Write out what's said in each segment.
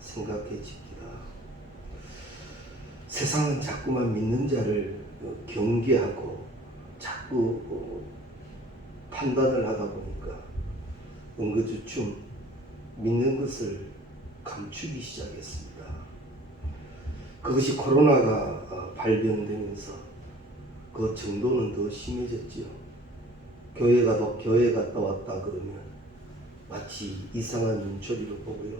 생각해집니다. 세상은 자꾸만 믿는 자를 경계하고 자꾸 판단을 하다 보니까 은근주춤 믿는 것을 감추기 시작했습니다. 그것이 코로나가 발병되면서 그 정도는 더 심해졌지요. 교회 갔다 왔다 그러면 마치 이상한 눈초리로 보고요.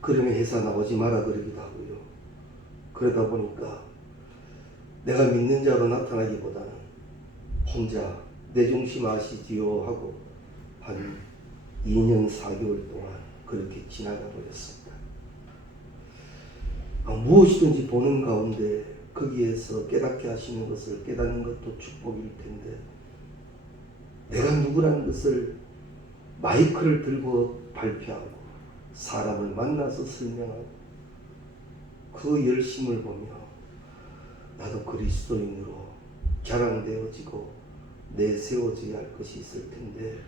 그러면 회사 나오지 마라 그러기도 하고요. 그러다 보니까 내가 믿는 자로 나타나기보다는 혼자 내 중심 아시지요 하고 한 2년 4개월 동안 그렇게 지나가 버렸습니다. 무엇이든지 보는 가운데 거기에서 깨닫게 하시는 것을 깨닫는 것도 축복일 텐데 내가 누구라는 것을 마이크를 들고 발표하고 사람을 만나서 설명하고 그 열심을 보며 나도 그리스도인으로 자랑되어지고 내세워져야 할 것이 있을 텐데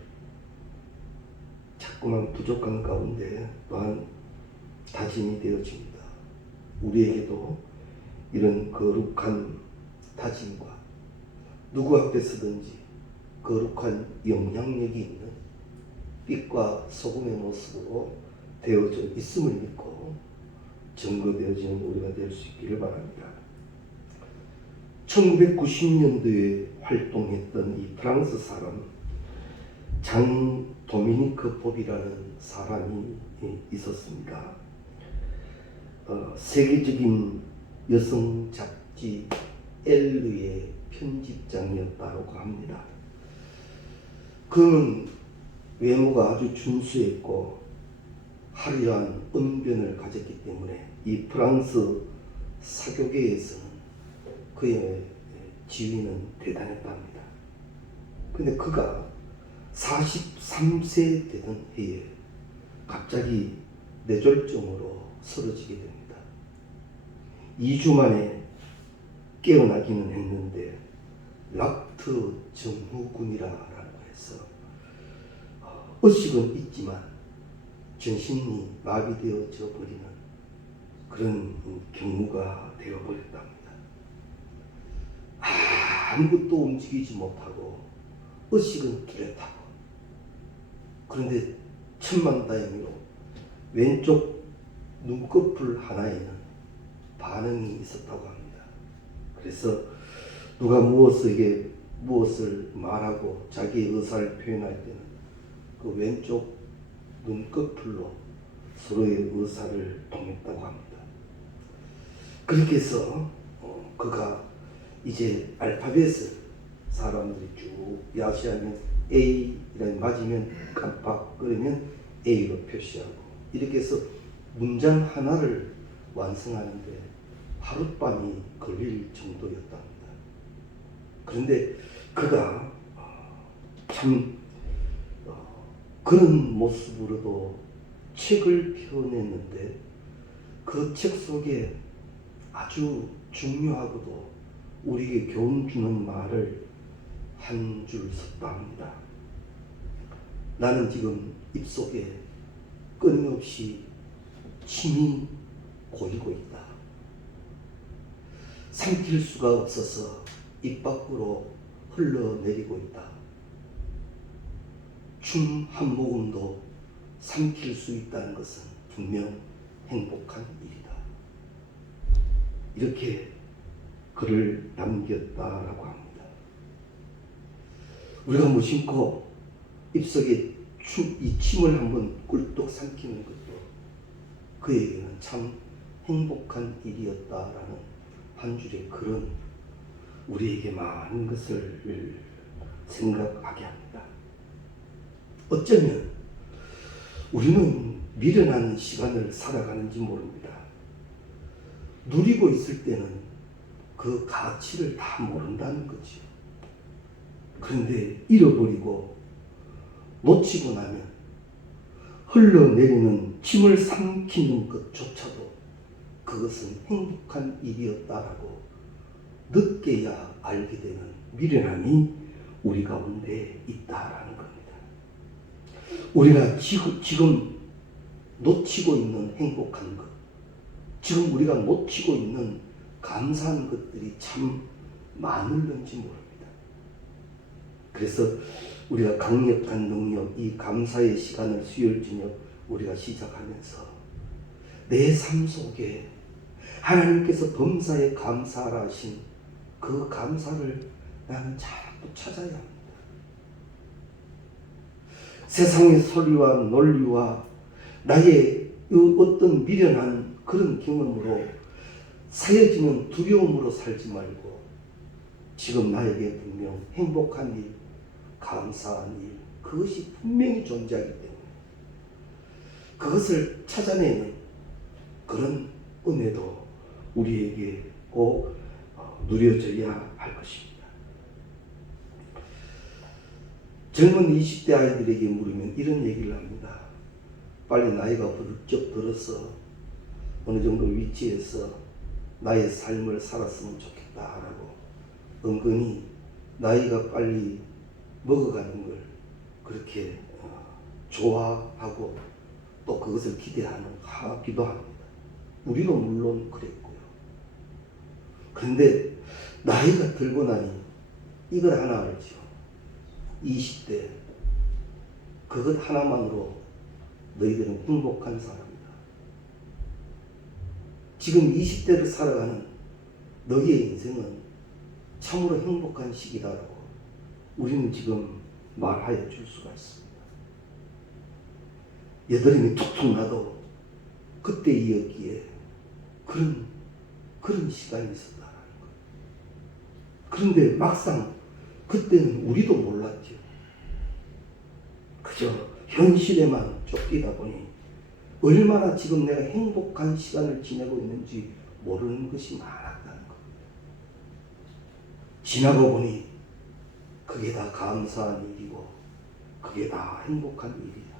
자꾸만 부족한 가운데 또한 다짐이 되어집니다. 우리에게도 이런 거룩한 다짐과 누구 앞에서든지 거룩한 영향력이 있는 빛과 소금의 모습으로 되어져 있음을 믿고 증거되어지는 우리가 될 수 있기를 바랍니다. 1990년도에 활동했던 이 프랑스 사람 장 도미니크 봅이라는 사람이 있었습니다. 세계적인 여성 잡지 엘르의 편집장이었다고 합니다. 그는 외모가 아주 준수했고 화려한 언변을 가졌기 때문에 이 프랑스 사교계에서는 그의 지위는 대단했답니다. 근데 그가 43세 되던 해에 갑자기 뇌졸중으로 쓰러지게 됩니다. 2주 만에 깨어나기는 했는데 락트 증후군이라고 해서 의식은 있지만 전신이 마비되어져 버리는 그런 경우가 되어버렸답니다. 아무것도 움직이지 못하고 의식은 뚜렷하고 그런데 천만다행으로 왼쪽 눈꺼풀 하나에는 반응이 있었다고 합니다. 그래서 누가 무엇을 말하고 자기의 의사를 표현할 때는 그 왼쪽 눈꺼풀로 서로의 의사를 통했다고 합니다. 그렇게 해서 그가 이제 알파벳을 사람들이 쭉 야시하면 A라는 맞으면 깜빡 그러면 A로 표시하고 이렇게 해서 문장 하나를 완성하는데 하룻밤이 걸릴 정도였답니다. 그런데 그가 참 그런 모습으로도 책을 펴냈는데 그 책 속에 아주 중요하고도 우리에게 교훈 주는 말을 한 줄 썼답니다. 나는 지금 입속에 끊임없이 침이 고이고 있다. 삼킬 수가 없어서 입 밖으로 흘러내리고 있다. 춤 한 모금도 삼킬 수 있다는 것은 분명 행복한 일이다. 이렇게 글을 남겼다라고 합니다. 우리가 무심코 입속에 이 침을 한번 꿀떡 삼키는 것도 그에게는 참 행복한 일이었다라는 한 줄의 글은 우리에게 많은 것을 생각하게 합니다. 어쩌면 우리는 미련한 시간을 살아가는지 모릅니다. 누리고 있을 때는 그 가치를 다 모른다는 거죠. 그런데 잃어버리고 놓치고 나면 흘러내리는 침을 삼키는 것조차도 그것은 행복한 일이었다라고 늦게야 알게 되는 미련함이 우리 가운데 있다라는 겁니다. 우리가 지금 놓치고 있는 행복한 것, 지금 우리가 놓치고 있는 감사한 것들이 참 많을는지 모릅니다. 그래서 우리가 강력한 능력, 이 감사의 시간을 수요일 저녁 우리가 시작하면서 내 삶 속에 하나님께서 범사에 감사하라 하신 그 감사를 나는 자꾸 찾아야 합니다. 세상의 소리와 논리와 나의 어떤 미련한 그런 경험으로 사여지는 두려움으로 살지 말고 지금 나에게 분명 행복한 일, 감사한 일, 그것이 분명히 존재하기 때문에 그것을 찾아내는 그런 은혜도 우리에게 꼭 누려져야 할 것입니다. 젊은 20대 아이들에게 물으면 이런 얘기를 합니다. 빨리 나이가 부쩍 들어서 어느 정도 위치에서 나의 삶을 살았으면 좋겠다라고 은근히 나이가 빨리 먹어가는 걸 그렇게 좋아하고 또 그것을 기대하기도 합니다. 우리도 물론 그랬고요. 그런데 나이가 들고 나니 이걸 하나 알죠. 20대 그것 하나만으로 너희들은 행복한 사람이다. 지금 20대를 살아가는 너희의 인생은 참으로 행복한 시기다라고 우리는 지금 말하여 줄 수가 있습니다. 여드름이 툭툭 나도 그때 이었기에 그런 시간이 있었다라는 거예요. 그런데 막상 그때는 우리도 몰랐죠. 그저 현실에만 쫓기다 보니 얼마나 지금 내가 행복한 시간을 지내고 있는지 모르는 것이 많았다는 겁니다. 지나고 보니 그게 다 감사한 일이고 그게 다 행복한 일이다.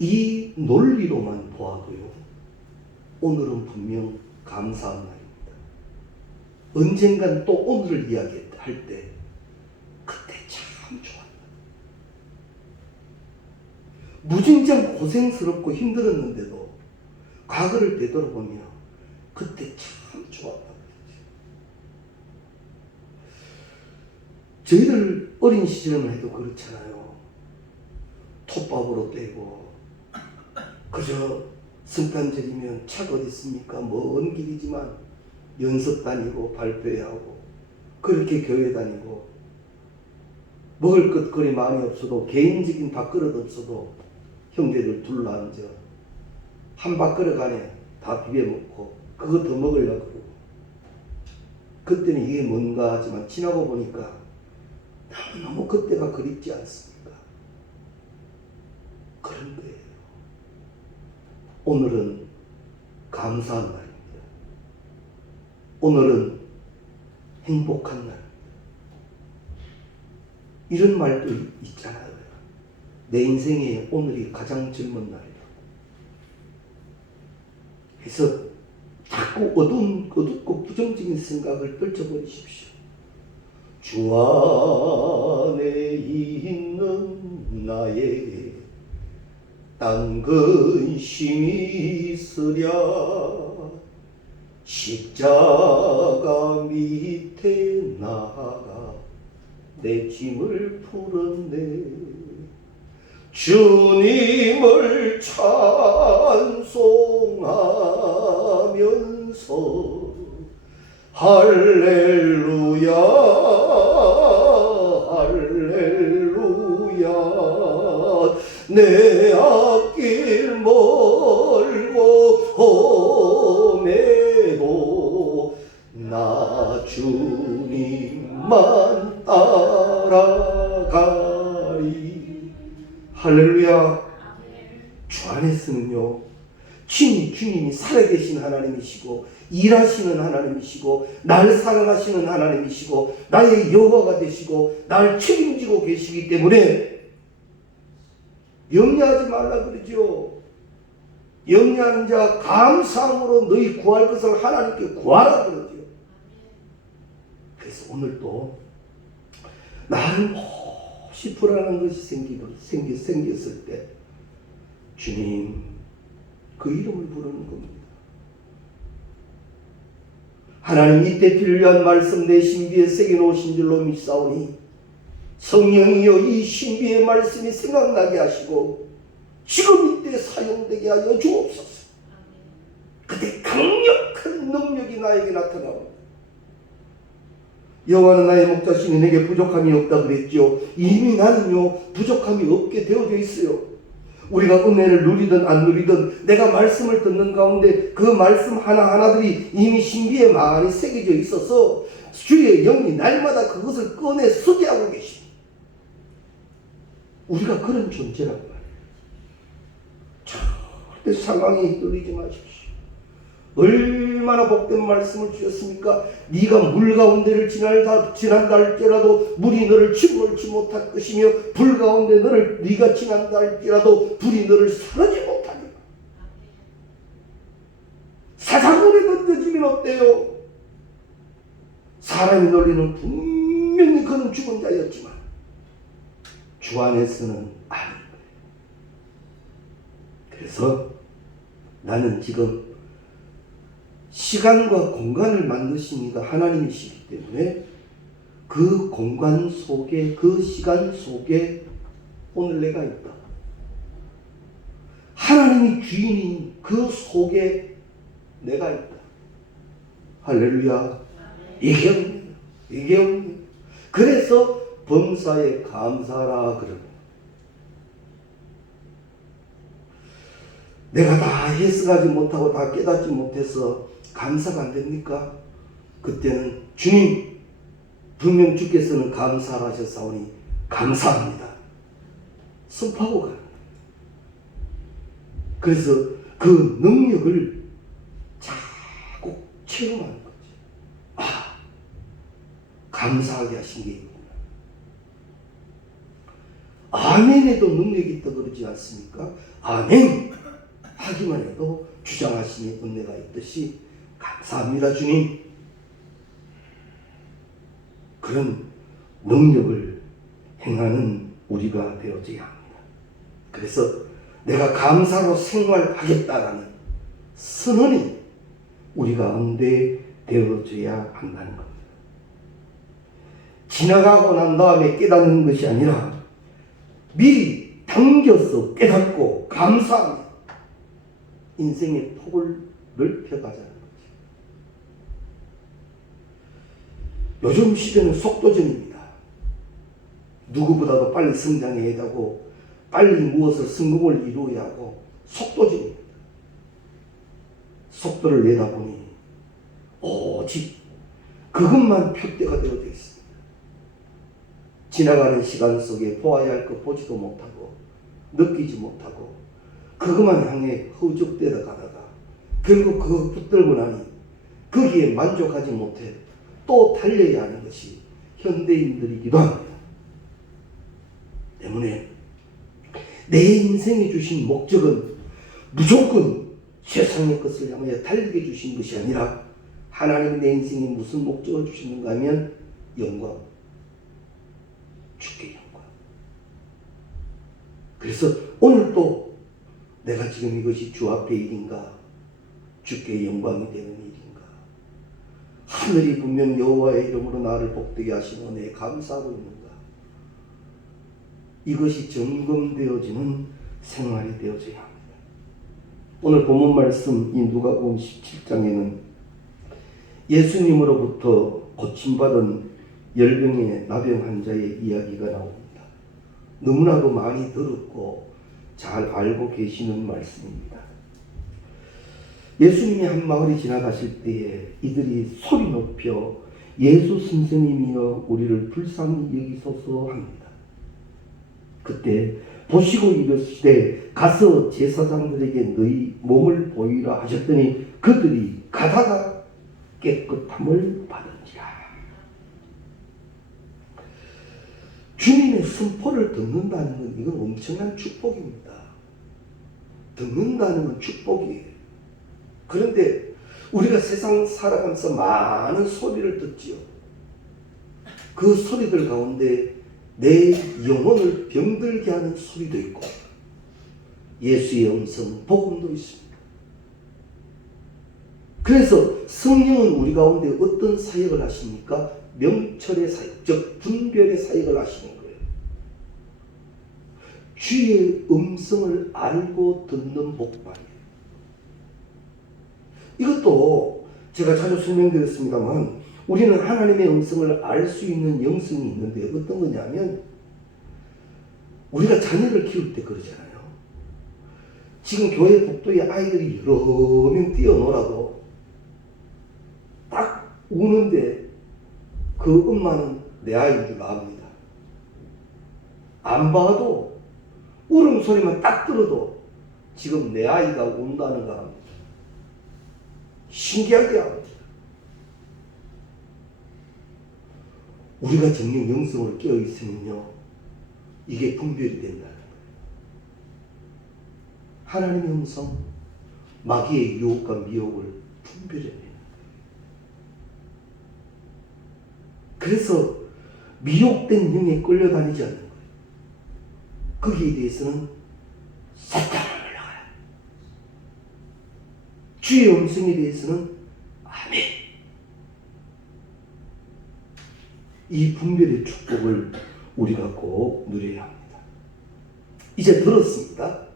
이 논리로만 보아도요, 오늘은 분명 감사한 날입니다. 언젠간 또 오늘을 이야기할 때 그때 참 좋았다. 무진장 고생스럽고 힘들었는데도 과거를 되돌아보며 그때 참 좋았다. 저희들 어린 시절만 해도 그렇잖아요. 톱밥으로 떼고 그저 성탄절이면 차가 어디 있습니까? 먼 길이지만 연습 다니고 발표회 하고 그렇게 교회 다니고 먹을 것 거리 마음이 없어도 개인적인 밥그릇 없어도 형제들 둘러앉아 한 밥그릇 안에 다 비벼 먹고 그거 더 먹으려고 그러고 그때는 이게 뭔가 하지만 지나고 보니까 너무 그때가 그립지 않습니까? 그런 거예요. 오늘은 감사한 날입니다. 오늘은 행복한 날. 이런 말도 있잖아요. 내 인생에 오늘이 가장 젊은 날이라고. 그래서 자꾸 어둡고 부정적인 생각을 떨쳐버리십시오. 주 안에 있는 나에게 딴 근심이 있으랴 십자가 밑에 나가 내 짐을 풀었네. 주님을 찬송하면서 할렐루야 할렐루야 내 앞길 멀고 험해도 나 주님만 따라가리. 할렐루야. 주 안에서는요 친히 주님이 살아계신 하나님이시고 일하시는 하나님이시고 날 사랑하시는 하나님이시고 나의 여호와가 되시고 날 책임지고 계시기 때문에 염려하지 말라 그러죠. 염려하는 자 감사함으로 너희 구할 것을 하나님께 구하라 그러죠. 그래서 오늘도 나는 혹시 불안한 것이 생겼을 때 주님, 그 이름을 부르는 겁니다. 하나님 이때 필요한 말씀 내 신비에 새겨놓으신 줄로 믿사오니 성령이여 이 신비의 말씀이 생각나게 하시고 지금 이때 사용되게 하여 주옵소서. 그때 강력한 능력이 나에게 나타나옵니다. 여호와는 나의 목자시니 내게 부족함이 없다 그랬죠. 이미 나는요 부족함이 없게 되어져 있어요. 우리가 은혜를 누리든 안 누리든 내가 말씀을 듣는 가운데 그 말씀 하나하나들이 이미 신비에 많이 새겨져 있어서 주의 영이 날마다 그것을 꺼내 쓰게 하고 계십니다. 우리가 그런 존재란 말이에요. 절대 상황에 떨리지 마십시오. 얼마나 복된 말씀을 주셨습니까? 네가 물 가운데를 지난다 할지라도 물이 너를 침몰치 못할 것이며 불 가운데 네가 지난다 할지라도 불이 너를 사르지 못하리라. 사자굴에 던져지면 어때요? 사람이 논리는 분명히 그는 죽은 자였지만 주 안에서는 아닙니다. 그래서 나는 지금 시간과 공간을 만드신 이가 하나님이시기 때문에 그 공간 속에 그 시간 속에 오늘 내가 있다. 하나님이 주인인 그 속에 내가 있다. 할렐루야. 이게 옵니다. 이게 옵니다. 그래서 범사에 감사하라 그럽니다. 내가 다 해석하지 못하고 다 깨닫지 못해서 감사가 안 됩니까? 그때는 주님 분명 주께서는 감사하셨사오니 감사합니다. 선포하고 가는 거예요. 그래서 그 능력을 자꾸 체험하는 거죠. 아, 감사하게 하신 게 있구나. 아멘에도 능력이 있다 그러지 않습니까? 아멘 하기만 해도 주장하시니 은혜가 있듯이 감사합니다 주님. 그런 능력을 행하는 우리가 되어져야 합니다. 그래서 내가 감사로 생활하겠다라는 선언이 우리 가운데 되어져야 한다는 겁니다. 지나가고 난 다음에 깨닫는 것이 아니라 미리 당겨서 깨닫고 감사합니다. 인생의 폭을 넓혀가자는 거죠. 요즘 시대는 속도전입니다. 누구보다도 빨리 성장해야 하고 빨리 무엇을 성공을 이루어야 하고 속도전입니다. 속도를 내다 보니 오직 그것만 표대가 되어져 있습니다. 지나가는 시간 속에 보아야 할 것 보지도 못하고 느끼지 못하고 그것만 향해 허우적대다 가다가 결국 그거 붙들고 나니 거기에 만족하지 못해 또 달려야 하는 것이 현대인들이기도 합니다. 때문에 내 인생에 주신 목적은 무조건 세상의 것을 향하여 달리게 주신 것이 아니라 하나님이 내 인생에 무슨 목적을 주시는가 하면 영광, 주께 영광. 그래서 오늘도 내가 지금 이것이 주 앞에 일인가 주께 영광이 되는 일인가 하늘이 분명 여호와의 이름으로 나를 복되게 하신 은혜에 감사하고 있는가 이것이 점검되어지는 생활이 되어져야 합니다. 오늘 본문 말씀 이 누가복음 17장에는 예수님으로부터 고침받은 열병의 나병 환자의 이야기가 나옵니다. 너무나도 많이 들었고 잘 알고 계시는 말씀입니다. 예수님이 한 마을에 지나가실 때에 이들이 소리 높여 예수 선생님이여 우리를 불쌍히 여기소서 합니다. 그때 보시고 이르시되 가서 제사장들에게 너희 몸을 보이라 하셨더니 그들이 가다가 깨끗함을 받은지라. 주님의 선포를 듣는다는 건 이건 엄청난 축복입니다. 듣는다는 건 축복이에요. 그런데 우리가 세상 살아가면서 많은 소리를 듣지요. 그 소리들 가운데 내 영혼을 병들게 하는 소리도 있고 예수의 음성, 복음도 있습니다. 그래서 성령은 우리 가운데 어떤 사역을 하십니까? 명철의 사역, 즉 분별의 사역을 하시는 거예요. 주의 음성을 알고 듣는 복만이에요. 이것도 제가 자주 설명드렸습니다만 우리는 하나님의 음성을 알 수 있는 영성이 있는데 어떤 거냐면 우리가 자녀를 키울 때 그러잖아요. 지금 교회 복도에 아이들이 여러 명 뛰어놀아도 딱 우는데 그 엄마는 내 아이인 줄 압니다. 안 봐도 울음소리만 딱 들어도 지금 내 아이가 운다는 거 합니다. 신기하게 합니다. 우리가 정녕 영성을 깨어 있으면요, 이게 분별이 된다는 거예요. 하나님의 음성, 마귀의 유혹과 미혹을 분별해내는 거예요. 그래서 미혹된 영에 끌려다니지 않는 거예요. 거기에 대해서는 사탄을 물러가라. 주의 음성에 대해서는 아멘. 이 분별의 축복을 우리가 꼭 누려야 합니다. 이제 들었습니다.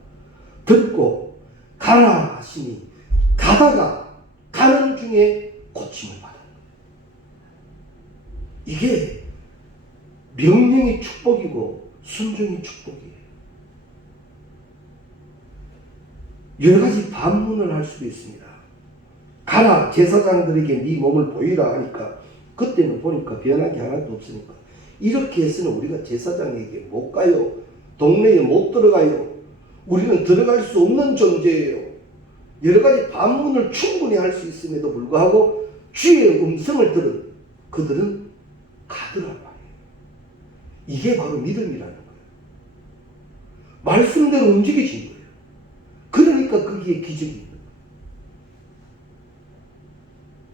듣고 가라 하시니 가다가 가는 중에 고침을 받았다. 이게 명령의 축복이고 순종의 축복이에요. 여러 가지 반문을 할 수도 있습니다. 가라, 제사장들에게 네 몸을 보이라 하니까 그때는 보니까 변한 게 하나도 없으니까 이렇게 해서는 우리가 제사장에게 못 가요. 동네에 못 들어가요. 우리는 들어갈 수 없는 존재예요. 여러 가지 반문을 충분히 할 수 있음에도 불구하고 주의 음성을 들은 그들은 가더란 말이에요. 이게 바로 믿음이라는 거예요. 말씀대로 움직여진 거예요. 그러니까 거기에 기적이 있는 거예요.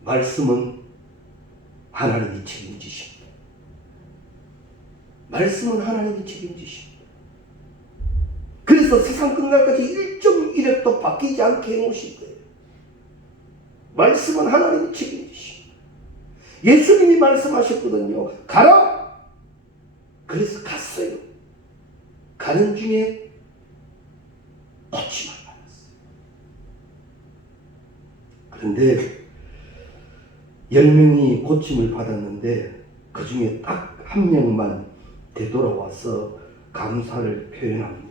말씀은 하나님이 책임지십니다. 말씀은 하나님이 책임지십니다. 그래서 세상 끝날까지 1.1획도 바뀌지 않게 해놓으신 거예요. 말씀은 하나님이 책임지십니다. 예수님이 말씀하셨거든요. 가라! 그래서 갔어요. 가는 중에 고침을 받았어요. 그런데 10명이 고침을 받았는데 그 중에 딱 한 명만 되돌아와서 감사를 표현합니다.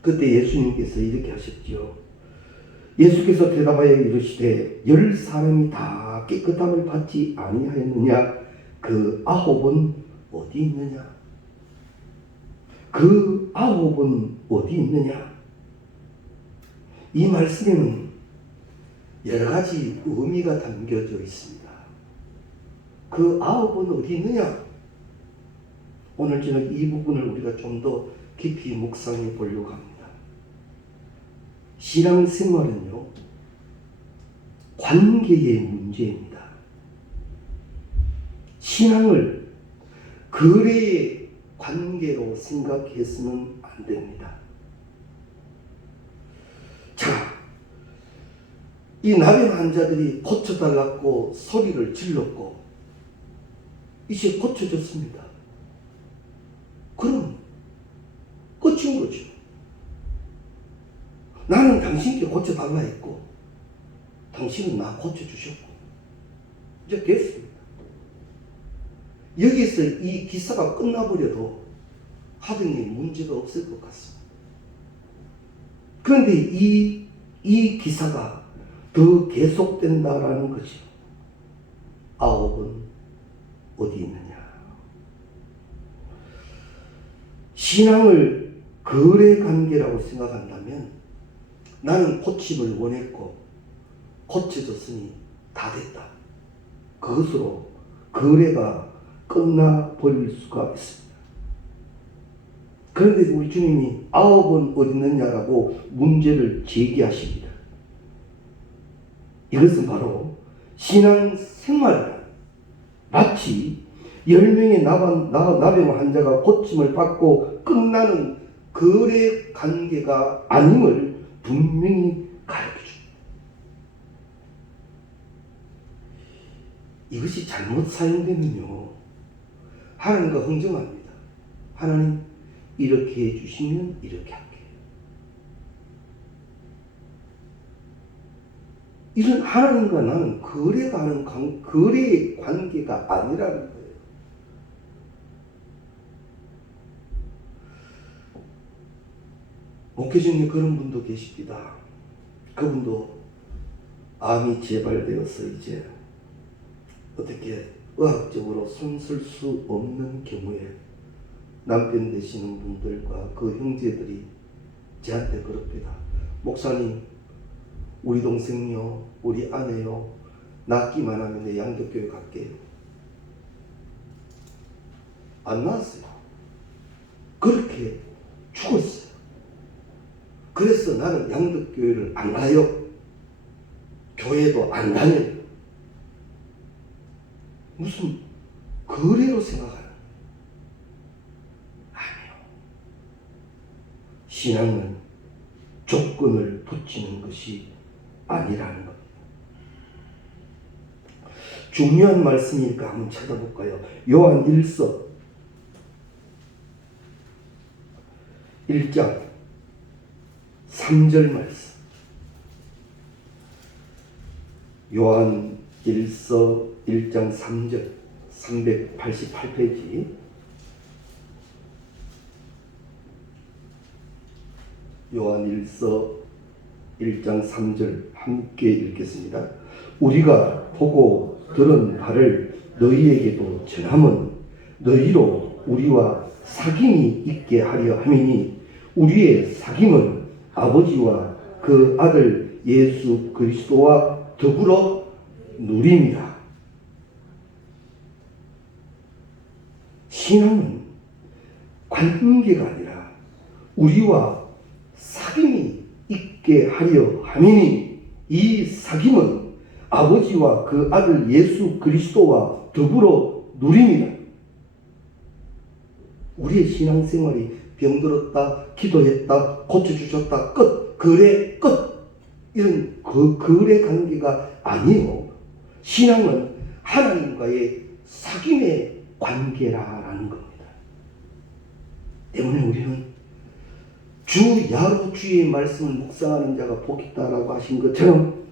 그때 예수님께서 이렇게 하셨죠. 예수께서 대답하여 이르시되 10사람이 다 깨끗함을 받지 아니하였느냐? 그 9은 어디 있느냐? 그 9은 어디 있느냐? 이 말씀에는 여러 가지 의미가 담겨져 있습니다. 그 9은 어디 있느냐? 오늘 저녁 이 부분을 우리가 좀 더 깊이 묵상해 보려고 합니다. 신앙생활은요, 관계의 문제입니다. 신앙을 거래의 관계로 생각해서는 안 됩니다. 자, 이 나병 환자들이 고쳐달라고 소리를 질렀고 이제 고쳐졌습니다. 그럼 끝인 거죠. 나는 당신께 고쳐달라 했고 당신은 나 고쳐주셨고 이제 됐습니다. 여기서 이 기사가 끝나버려도 하등에 문제가 없을 것 같습니다. 그런데 이 기사가 더 계속된다라는 거죠. 9은 어디 있느냐? 신앙을 거래 관계라고 생각한다면 나는 고침을 원했고 고쳐졌으니 다 됐다. 그것으로 거래가 끝나버릴 수가 있습니다. 그런데 우리 주님이 9은 어디 있느냐라고 문제를 제기하십니다. 이것은 바로 신앙생활이다. 마치 10명의 나병 환자가 고침을 받고 끝나는 거래 관계가 아님을 분명히 가르쳐줍니다. 이것이 잘못 사용되면요, 하나님과 흥정합니다. 하나님, 이렇게 해주시면 이렇게 할게요. 이런 하나님과 나는 거래가 하는 거래의 관계가 아니라는 거예요. 목회 중에 그런 분도 계십니다. 그분도 암이 재발되어서 이제 어떻게 의학적으로 손쓸 수 없는 경우에 남편 되시는 분들과 그 형제들이 저한테 그럽니다. 목사님, 우리 동생요, 우리 아내요, 낫기만 하면 내 양덕교회 갈게요. 안 나왔어요. 그렇게 죽었어요. 그래서 나는 양덕교회를 안 가요. 교회도 안 다녀요. 무슨 거래로 생각하는? 아니요. 신앙은 조건을 붙이는 것이 아니라는 겁니다. 중요한 말씀이니까 한번 찾아볼까요? 요한 1서 1장 3절 말씀. 요한 1서 1장 3절 388페이지. 요한 1서 1장 3절 함께 읽겠습니다. 우리가 보고 들은 바를 너희에게도 전함은 너희로 우리와 사귐이 있게 하려 함이니 우리의 사귐은 아버지와 그 아들 예수 그리스도와 더불어 누림이라. 신앙은 관계가 아니라 우리와 사귐이 있게 하려 함이니 이 사귐은 아버지와 그 아들 예수 그리스도와 더불어 누림이라. 우리의 신앙생활이 병들었다, 기도했다, 고쳐주셨다, 끝, 거래, 끝. 이런 거래 관계가 아니요. 신앙은 하나님과의 사귐의 관계라는 겁니다. 때문에 우리는 주야로 주의 말씀을 묵상하는 자가 복이 있다라고 하신 것처럼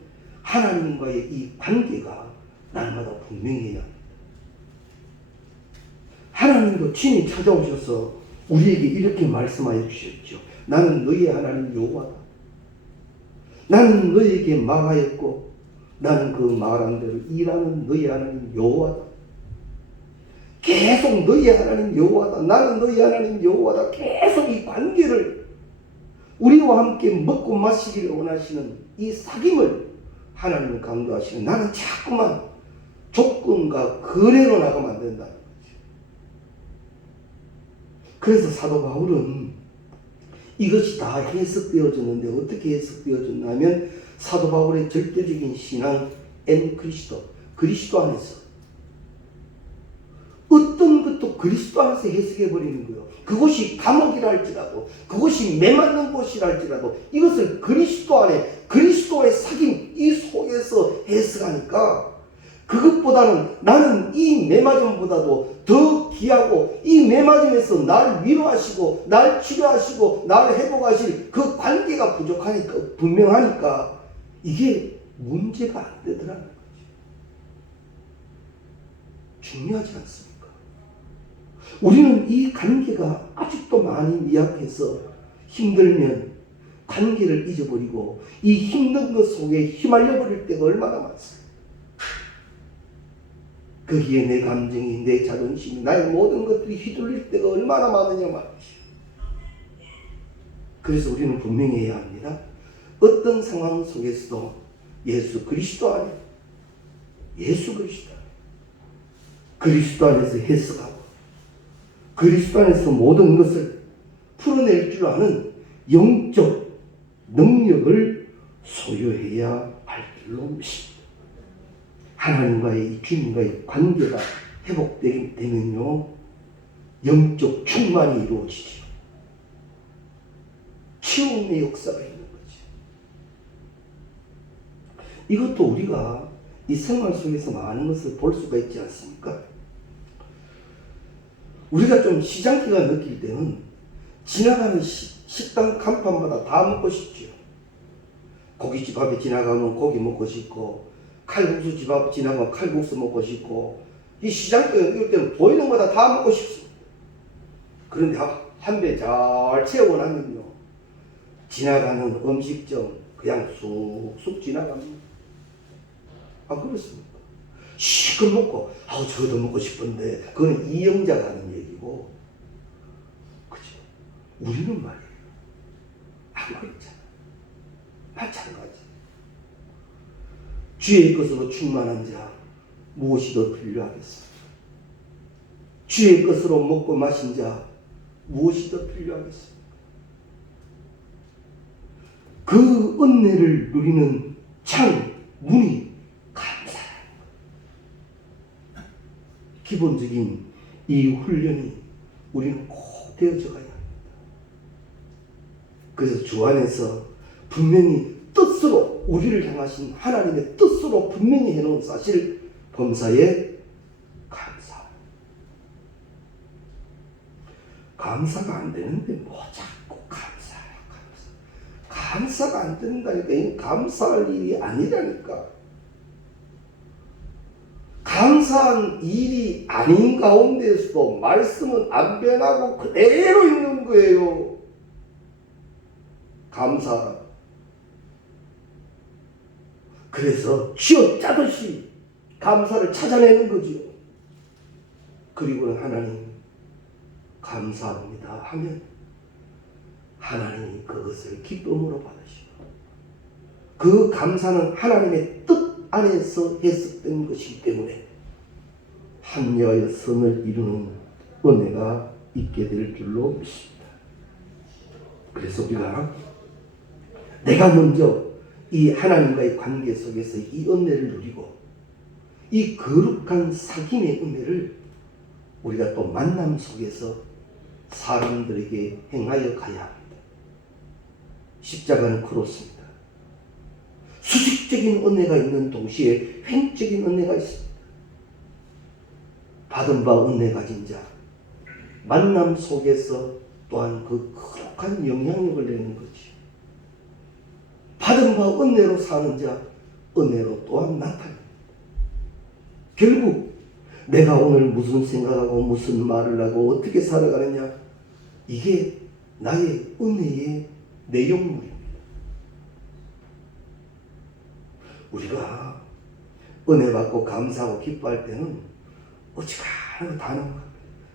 하나님과의 이 관계가 날마다 분명해야 합니다. 하나님도 친히 찾아오셔서 우리에게 이렇게 말씀하여 주셨죠. 나는 너희의 하나님 여호와다. 나는 너희에게 말하였고 나는 그 말한 대로 일하는 너희 하나님 여호와다. 계속 너희 하나님 여호와다. 나는 너희 하나님 여호와다. 계속 이 관계를 우리와 함께 먹고 마시기를 원하시는 이 사귐을 하나님은 강조하시는, 나는 자꾸만 조건과 거래로 나가면 안 된다는 거죠. 그래서 사도 바울은 이것이 다 해석되어졌는데 어떻게 해석되어졌냐면 사도 바울의 절대적인 신앙 엔 그리스도 안에서 어떤 것도 그리스도 안에서 해석해버리는 거예요. 그것이 감옥이라 할지라도, 그것이 매맞는 곳이라 할지라도 이것을 그리스도 안에 그리스도의 사귐 이 속에서 해석하니까 그것보다는 나는 이 매맞음보다도 더 귀하고 이 매맞음에서 날 위로하시고 날 치료하시고 날 회복하실 그 관계가 부족하니까, 분명하니까 이게 문제가 안 되더라는 거죠. 중요하지 않습니까? 우리는 이 관계가 아직도 많이 미약해서 힘들면 관계를 잊어버리고 이 힘든 것 속에 휘말려 버릴 때가 얼마나 많습니다. 거기에 내 감정이, 내 자존심이, 나의 모든 것들이 휘둘릴 때가 얼마나 많으냐 말이죠. 그래서 우리는 분명히 해야 합니다. 어떤 상황 속에서도 예수 그리스도 안에, 예수 그리스도 안에, 그리스도 안에서 해석하고 그리스도 안에서 모든 것을 풀어낼 줄 아는 영적 능력을 소유해야 할 줄로 믿습니다. 하나님과의 이 주님과의 관계가 회복되면요 영적 충만이 이루어지죠. 치유의 역사가 있는 거지. 이것도 우리가 이 생활 속에서 많은 것을 볼 수가 있지 않습니까? 우리가 좀 시장기가 느낄 때는 지나가는 식당 간판마다 다 먹고 싶죠. 고깃집 앞에 지나가면 고기 먹고 싶고, 칼국수 집 앞에 지나가면 칼국수 먹고 싶고, 이 시장기가 느낄 때는 보이는 거다 다 먹고 싶습니다. 그런데 한 배 잘 채워놨면요, 지나가는 음식점 그냥 쑥쑥 지나갑니다. 아, 그렇습니까? 시컷 먹고, 아우, 저도 먹고 싶은데, 그건 이영자가 하는 얘기고, 그죠? 우리는 말이에요, 안 그렇잖아. 마찬가지. 주의 것으로 충만한 자, 무엇이 더 필요하겠습니까? 주의 것으로 먹고 마신 자, 무엇이 더 필요하겠습니까? 그 은혜를 누리는 창, 문이 감사라는 것. 기본적인 이 훈련이 우리는 꼭 되어져 가야 합니다. 그래서 주 안에서 분명히 뜻으로 우리를 향하신 하나님의 뜻으로 분명히 해놓은 사실, 범사에 감사. 감사가 안 되는데 뭐 자꾸 감사야, 감사. 감사가 안 된다니까. 이건 감사할 일이 아니라니까. 감사한 일이 아닌 가운데서도 말씀은 안 변하고 그대로 있는 거예요. 감사. 그래서 쥐어짜듯이 감사를 찾아내는 거죠. 그리고는 하나님 감사합니다 하면 하나님이 그것을 기쁨으로 받으시고, 그 감사는 하나님의 뜻 안에서 해석된 것이기 때문에 합리하여 선을 이루는 은혜가 있게 될 줄로 믿습니다. 그래서 우리가 내가 먼저 이 하나님과의 관계 속에서 이 은혜를 누리고, 이 거룩한 사귐의 은혜를 우리가 또 만남 속에서 사람들에게 행하여 가야 합니다. 십자가는 그렇습니다. 수직적인 은혜가 있는 동시에 횡적인 은혜가 있습니다. 받은 바 은혜 가진 자, 만남 속에서 또한 그 거룩한 영향력을 내는 거지. 받은 바 은혜로 사는 자, 은혜로 또한 나타납니다. 결국 내가 오늘 무슨 생각하고 무슨 말을 하고 어떻게 살아가느냐, 이게 나의 은혜의 내용물입니다. 우리가 은혜 받고 감사하고 기뻐할 때는 어지간하고 단호한 겁니다.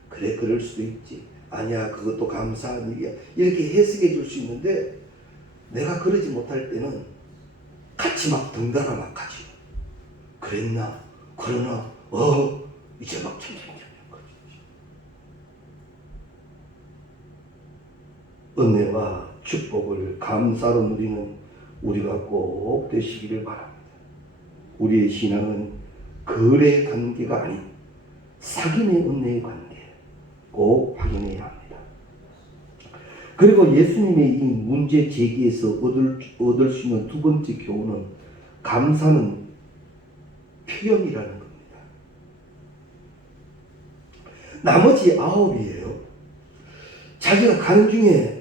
그래, 그럴 수도 있지. 아니야, 그것도 감사한 일이야. 이렇게 해석해 줄 수 있는데, 내가 그러지 못할 때는 같이 막 등달아 막 하지. 그랬나? 그러나? 이제 막 청청청청 거지. 은혜와 축복을 감사로 누리는 우리가 꼭 되시기를 바랍니다. 우리의 신앙은 거래 관계가 아닌 사귐의 은혜의 관계, 꼭 확인해야 합니다. 그리고 예수님의 이 문제 제기에서 얻을 수 있는 두 번째 교훈은, 감사는 표현이라는 겁니다. 나머지 9이에요. 자기가 가는 중에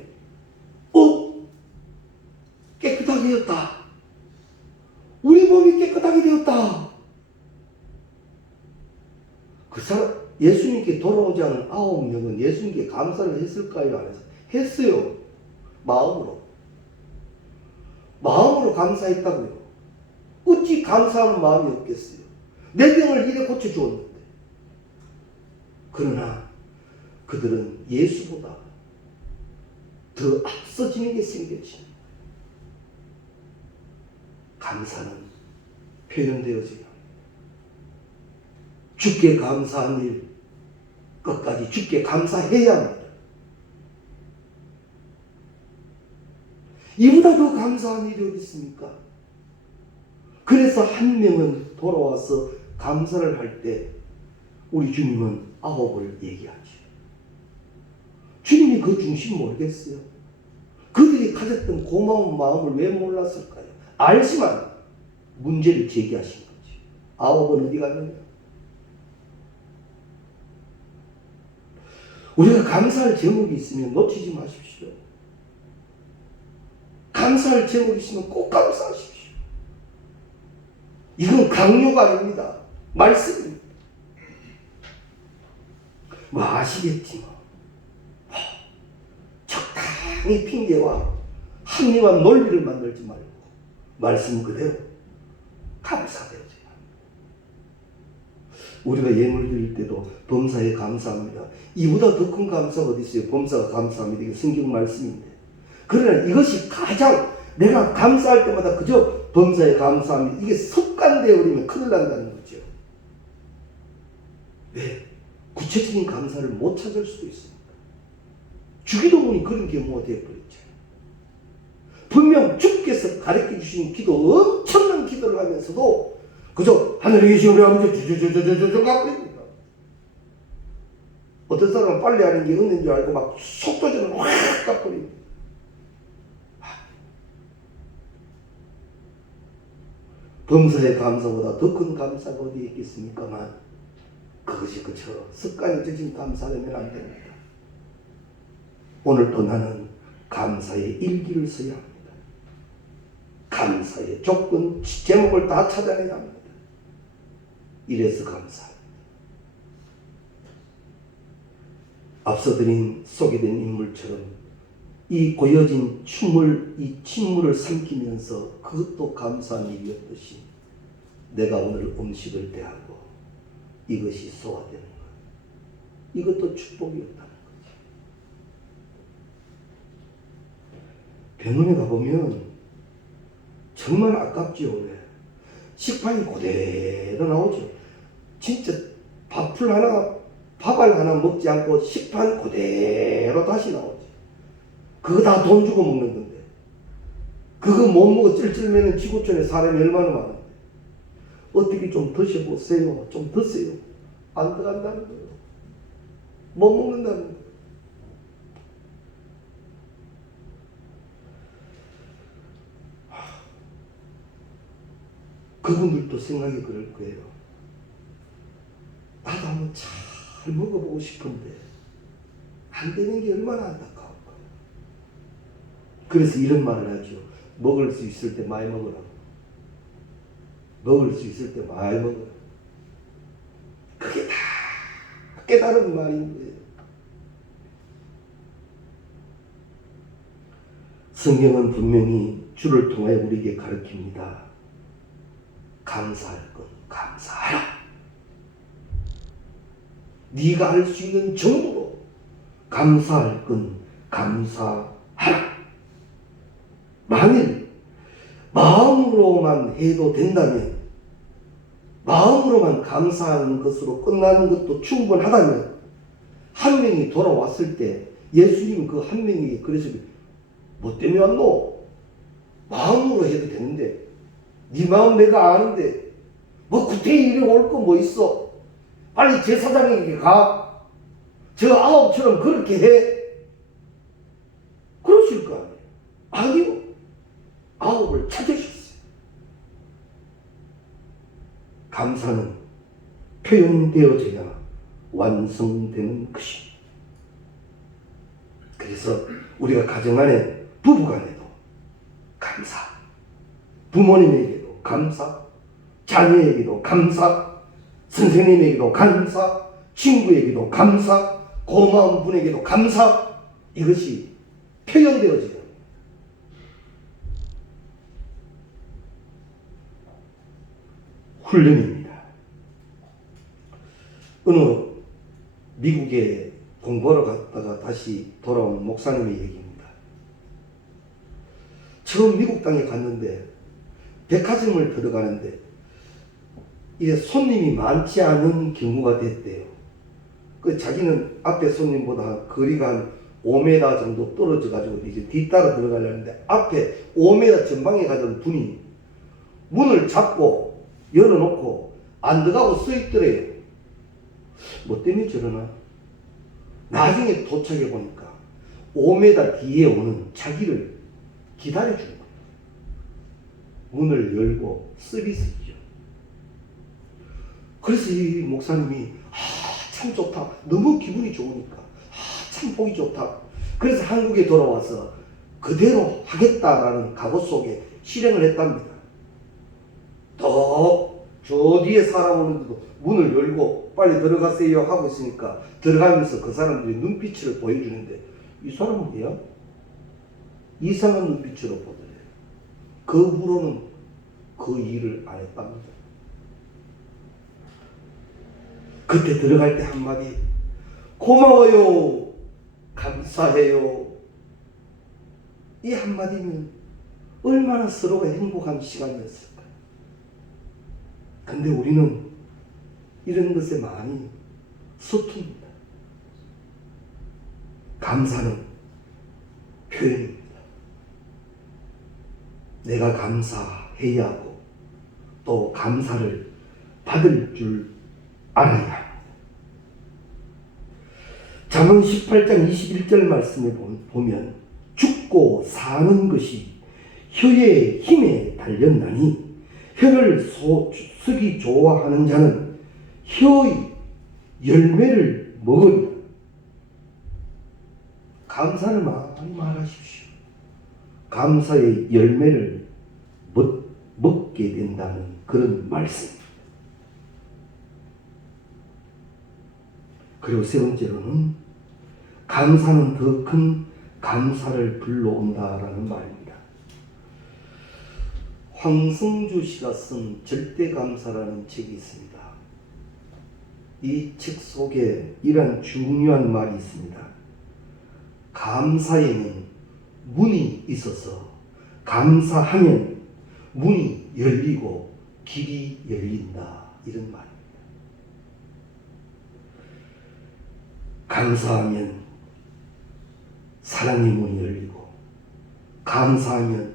깨끗하게 되었다. 우리 몸이 깨끗하게 되었다. 그 사람, 예수님께 돌아오지 않은 9명은 예수님께 감사를 했을까요? 안 했어요? 했어요. 마음으로 감사했다고요. 어찌 감사하는 마음이 없겠어요? 내 병을 이래 고쳐주었는데. 그러나 그들은 예수보다 더 앞서지는 게 생겼지. 감사는 표현되어져야 합니다. 주께 감사한 일, 끝까지 주께 감사해야 합니다. 이보다 더 감사한 일이 어디 있습니까? 그래서 한 명은 돌아와서 감사를 할 때 우리 주님은 9을 얘기하죠. 주님이 그 중심 모르겠어요. 그들이 가졌던 고마운 마음을 왜 몰랐을까요? 알지만 문제를 제기하신 거지. 아홉은 어디 갔느냐? 우리가 감사할 제목이 있으면 놓치지 마십시오. 감사할 제목이 있으면 꼭 감사하십시오. 이건 강요가 아닙니다. 말씀입니다. 뭐 아시겠지만 적당히 핑계와 합리화 논리를 만들지 말고 말씀 그대로 감사되어져야 합니다. 우리가 예물 드릴 때도 범사에 감사합니다. 이보다 더 큰 감사가 어디 있어요? 범사가 감사합니다. 이게 성경 말씀인데. 그러나 이것이 가장 내가 감사할 때마다 그저 범사에 감사합니다. 이게 습관되어 버리면 큰일 난다는 거죠. 왜? 구체적인 감사를 못 찾을 수도 있습니다. 주기도문이 그런 경우가 되어버렸잖아요. 분명 주께서 가르쳐 주신 기도, 엄청난 기도를 하면서도 그저 하늘에 계신 우리 아버지 주주주주주주 가버립니다. 어떤 사람은 빨리 하는 게 없는 줄 알고 막 속도전을 확 가버립니다. 범사의 감사보다 더 큰 감사가 어디에 있겠습니까만 그것이 그저 습관이 되진 감사되면 안 됩니다. 오늘도 나는 감사의 일기를 써야 합니다. 감사의 조건, 제목을 다 찾아내야 합니다. 이래서 감사합니다. 앞서 드린 소개된 인물처럼 이 고여진 이 침물을 삼키면서 그것도 감사한 일이었듯이 내가 오늘 음식을 대하고 이것이 소화되는 것, 이것도 축복이었다는 거지. 병원에 가보면 정말 아깝지요. 왜? 식판이 그대로 나오죠. 진짜 밥알 하나 먹지 않고 식판 그대로 다시 나오죠. 그거 다 돈 주고 먹는 건데, 그거 못 먹어 찔찔매는 지구촌에 사람이 얼마나 많은데 어떻게 좀 드셔보세요. 좀 드세요. 안 들어간다는 거예요. 못 먹는다는 거예요. 그분들도 생각이 그럴 거예요. 나도 한번 잘 먹어보고 싶은데 안 되는 게 얼마나 안타까울까요? 그래서 이런 말을 하죠. 먹을 수 있을 때 많이 먹으라고. 먹을 수 있을 때 많이 먹으라고. 그게 다 깨달은 말인데, 성경은 분명히 주를 통하여 우리에게 가르칩니다. 감사할 건 감사하라. 네가 할 수 있는 정도로 감사할 건 감사하라. 만일 마음으로만 해도 된다면, 마음으로만 감사하는 것으로 끝나는 것도 충분하다면, 한 명이 돌아왔을 때 예수님 그 한 명이 그래서 뭐 때문에 왔노? 마음으로 해도 되는데, 네 마음 내가 아는데 뭐 구태일이 올 거 뭐 있어? 빨리 제사장에게 가. 저 아홉처럼 그렇게 해. 그러실 거 아니에요. 아니요. 아홉을 찾으셨어요. 감사는 표현되어져야 완성되는 것입니다. 그래서 우리가 가정안에, 부부간에도 감사, 부모님에게도 감사, 자녀에게도 감사, 선생님에게도 감사, 친구에게도 감사, 고마운 분에게도 감사, 이것이 표현되어져요. 훈련입니다. 어느 미국에 공부하러 갔다가 다시 돌아온 목사님의 얘기입니다. 처음 미국 땅에 갔는데 백화점을 들어가는데 이제 손님이 많지 않은 경우가 됐대요. 그 자기는 앞에 손님보다 거리가 한 5m 정도 떨어져 가지고 이제 뒤따라 들어가려는데 앞에 5m 전방에 가던 분이 문을 잡고 열어놓고 안 들어가고 서 있더래요. 뭐 때문에 저러나? 나중에 도착해 보니까 5m 뒤에 오는 자기를 기다려주는 거예요. 문을 열고 서비스죠. 그래서 이 목사님이 참 좋다. 너무 기분이 좋으니까 참 보기 좋다. 그래서 한국에 돌아와서 그대로 하겠다라는 각오 속에 실행을 했답니다. 저 뒤에 사람 오는데도 문을 열고 빨리 들어가세요 하고 있으니까 들어가면서 그 사람들이 눈빛을 보여주는데 이 사람은 뭐야? 이상한 눈빛으로 보더래요. 그 후로는 그 일을 안 했답니다. 그때 들어갈 때 한마디, 고마워요, 감사해요. 이 한마디면 얼마나 서로가 행복한 시간이었을까. 근데 우리는 이런 것에 많이 서툽니다. 감사는 표현입니다. 내가 감사해야 하고 또 감사를 받을 줄 알아야 합니다. 잠언 18장 21절 말씀에 보면 죽고 사는 것이 혀의 힘에 달렸나니 혀를 쓰기 좋아하는 자는 혀의 열매를 먹으리라. 감사를 많이 말하십시오. 감사의 열매를 먹게 된다는 그런 말씀. 그리고 세 번째로는 감사는 더 큰 감사를 불러온다라는 말입니다. 황승주 씨가 쓴 절대감사라는 책이 있습니다. 이 책 속에 이런 중요한 말이 있습니다. 감사에는 문이 있어서 감사하면 문이 열리고 길이 열린다. 이런 말입니다. 감사하면 사랑의 문이 열리고, 감사하면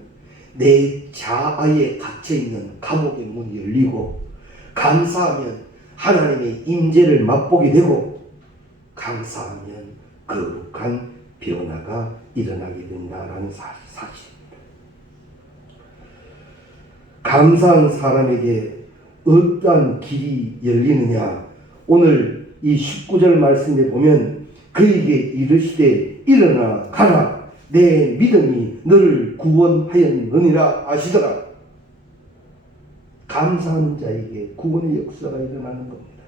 내 자아에 갇혀있는 감옥의 문이 열리고, 감사하면 하나님의 임재를 맛보게 되고, 감사하면 거룩한 변화가 일어나게 된다라는 사실입니다. 감사한 사람에게 어떠한 길이 열리느냐? 오늘 이 19절 말씀에 보면 그에게 이르시되 일어나 가라 내 믿음이 너를 구원하였느니라 하시더라. 감사하는 자에게 구원의 역사가 일어나는 겁니다.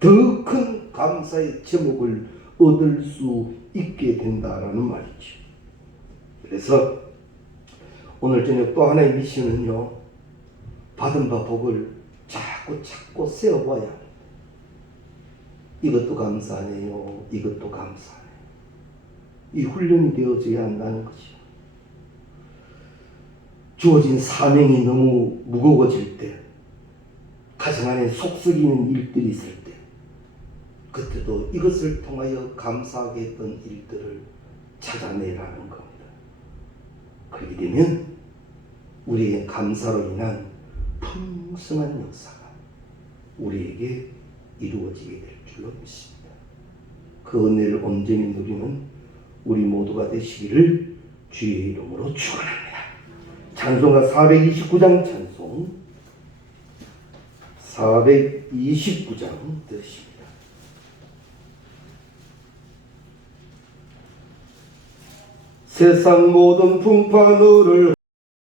더 큰 감사의 제목을 얻을 수 있게 된다라는 말이죠. 그래서 오늘 저녁 또 하나의 미션은요, 받은 바 복을 자꾸 찾고 세워봐야 합니다. 이것도 감사하네요. 이것도 감사하네요. 이 훈련이 되어져야 한다는 거죠. 주어진 사명이 너무 무거워질 때, 가정 안에 속썩이는 일들이 있을 때, 그때도 이것을 통하여 감사하게 했던 일들을 찾아내라는 겁니다. 그렇게 되면 우리의 감사로 인한 풍성한 역사가 우리에게 이루어지게 될 줄로 믿습니다. 그 은혜를 온전히 누리는 우리 모두가 되시기를 주의 이름으로 축원합니다. 찬송가 429장 찬송 429장 들으십니다. 세상 모든 풍파 너를